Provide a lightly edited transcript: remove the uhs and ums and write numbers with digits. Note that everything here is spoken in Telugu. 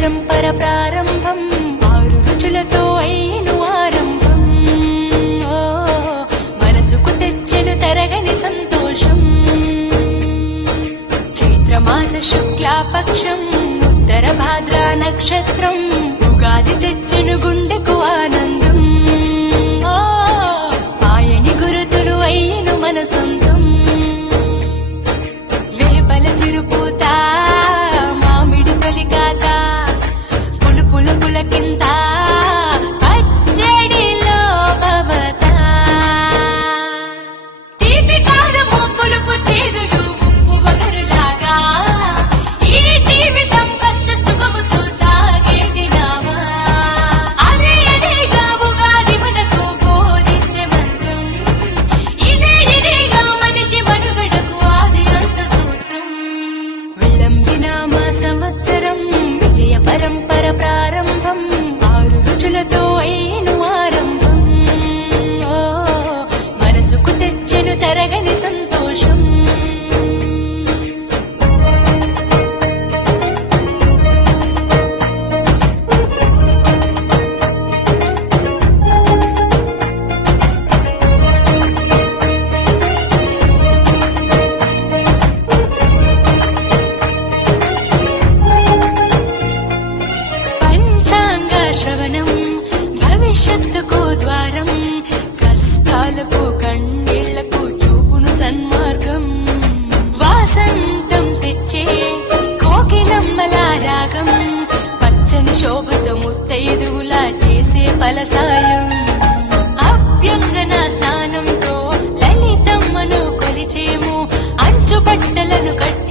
పరంపర ప్రారంభం 6 రుచులతో అయిను ఆరంభం మనసుకు తెచ్చెను తరగని సంతోషం చైత్రమాస శుక్లాపక్షం ఉత్తర భాద్రా నక్షత్రం ఉగాది తెచ్చెను గుండెకు ఆనందం ఆయని గురుతులు అయిను మన సొంతం వేపల చిరుపూత మామిడి తొలికాత పులుపుల పులకింత పచ్చడిలో మమత తీపి కారము పులుపు చేదులు ఉప్పు వగరులాగా ఈ జీవితం కష్ట సుఖముతో సాగేటి నామా అదే అదేగా ఉగాది మనకు బోధించే మంత్రం ఇదేగా మనిషి మనుగడకు ఆది అంత సూత్రం విళంబినామ సంవత్సరం విజయ పరంపర ప్రారంభం 6 రుచులతో అయిను ఆరంభం మనసుకు తెచ్చెను తరగని సంతోషం పంచాంగ శ్రవణం భవిష్యత్తుకు ద్వారం కష్టాలకు కన్నీళ్లకు చూపును సన్మార్గం వాసంతం తెచ్చే కోకిలమ్మల రాగం పచ్చని శోభతో ముత్తైదువులా చేసే ఫలసాయం అభ్యంగన స్నానంతో లలితమ్మను కొలిచేము అంచు బట్టలను కట్టి